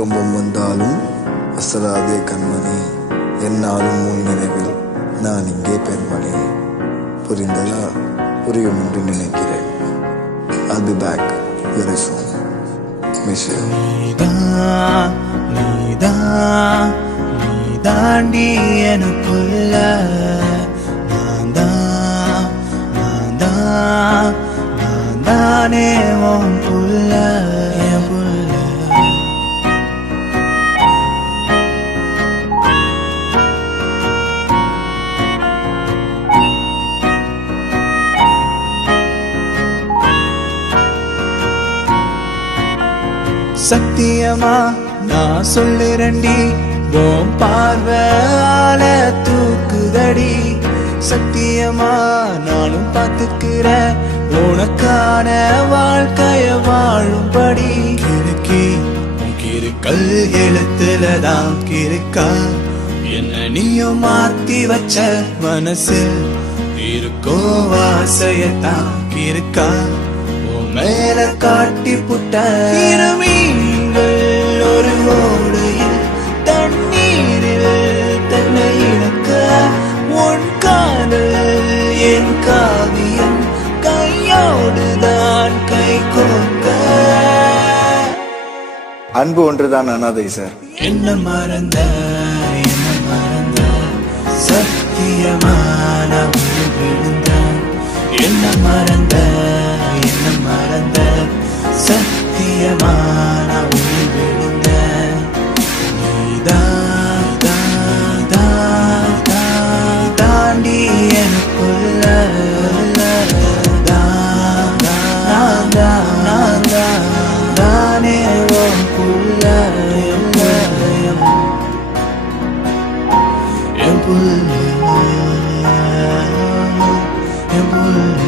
பூகம்பம் வந்தாலும் அசராதே கண்மணி, என்னாலும் உன் நினைவில் நான் இங்கே பெண்மணி. புரிந்ததா? புரியும் என்று நினைக்கிறேன். I'll be back very soon. Miss you. நீதாண்டி எனக்குள்ள நான் தானே உன் புள்ள, என் புள்ள. சத்தியமா நான் சொல்லுறேன்டி, உன் பார்வையால தூக்குதடி. சத்தியமா நானும் பார்த்துக்கிறேன், உனக்கான வாழ்க்கைய வாழும்படி. கிறுக்கி கிறுக்கல் எழுத்துலதான் கிறுக்கா, என்ன நீயும் மாத்தி வச்ச மனசில் இருக்கோ ஆசையத்தான் கிறுக்கா, உன் மேல காட்டி புட்ட. மீன்கள் ஒரு ஓடையில் தண்ணீரில் தன்னை இழக்க, உன் காதல் என் காவியம் கையோடுதான் கை கோர்க்க. அன்பு ஒன்றுதான் அனாதை சார். என்ன மறந்த சத்தியமான விழுந்த, என்ன மறந்த சத்தியமான விழுந்த. தாண்டி எனக்குள்ள தானே உன் புள்ள, என் புள்ள, என் புள்ள.